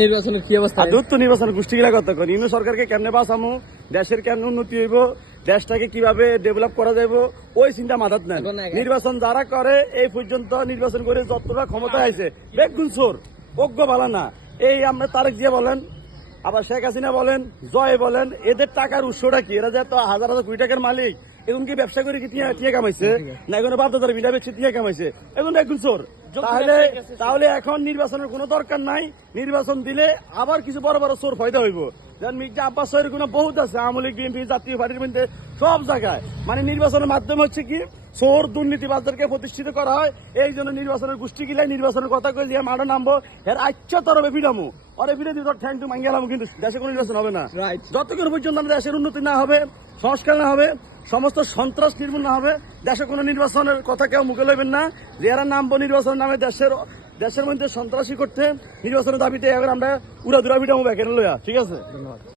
নির্বাচনের কি অবস্থা? তো নির্বাচন গোষ্ঠীগুলা করি ইউনিয়ন সরকারকে কেমনে বাঁচামো দেশের কেমন উন্নতি হইব? দেশটাকে কীভাবে ডেভেলপ করা যাইব? ওই চিন্তা মাথাত নেন। নির্বাচন যারা করে এই পর্যন্ত নির্বাচন করে যতটা ক্ষমতা আছে বেগুন চোর অজ্ঞ বালা না। এই আমরা তারেক জিয়া বলেন আবার শেখ হাসিনা বলেন জয় বলেন এদের টাকার উৎসটা কি? এরা যে তো হাজার হাজার কোটি টাকার মালিক এখন কি ব্যবসা করে কি টিয়া টিয়া কামাইছে? না এখন বিনা বেচে টিয়া কামাইছে। এখন বেগুন চোর। তাহলে তাহলে এখন নির্বাচনের কোনো দরকার নাই। নির্বাচন দিলে আবার কিছু বড় বড় চোর ফায়দা হইব। যেমন মির্জা আব্বাস কোনো বহুত আছে আওয়ামী লীগ বিএনপি জাতীয় পার্টির মধ্যে সব জায়গায়। মানে নির্বাচনের মাধ্যমে হচ্ছে কি চোর দুর্নীতিবাজদেরকে প্রতিষ্ঠিত করা হয়। এই জন্য নির্বাচনের গোষ্ঠী গিলাই নির্বাচনের কথা কই দিয়ে মাঠে নামবো এর আচ্ছা তরবে পিড়ে দিয়ে তোর ঠ্যাং টু মাঙ্গেলাম কিন্তু দেশে কোনো নির্বাচন হবে না. যতক্ষণ পর্যন্ত আমাদের দেশের উন্নতি না হবে সংস্কার না হবে সমস্ত সন্ত্রাস নির্মূল না হবে। দেশে কোনো নির্বাচনের কথা কেউ মুখে লইবেন না। যে এরা নামবো নির্বাচনের নামে দেশের দেশের মধ্যে সন্ত্রাসী করতে নির্বাচনের দাবিতে এবার আমরা উড়া দুরা বিটামো ব্যাকেট লইয়া। ঠিক আছে? ধন্যবাদ।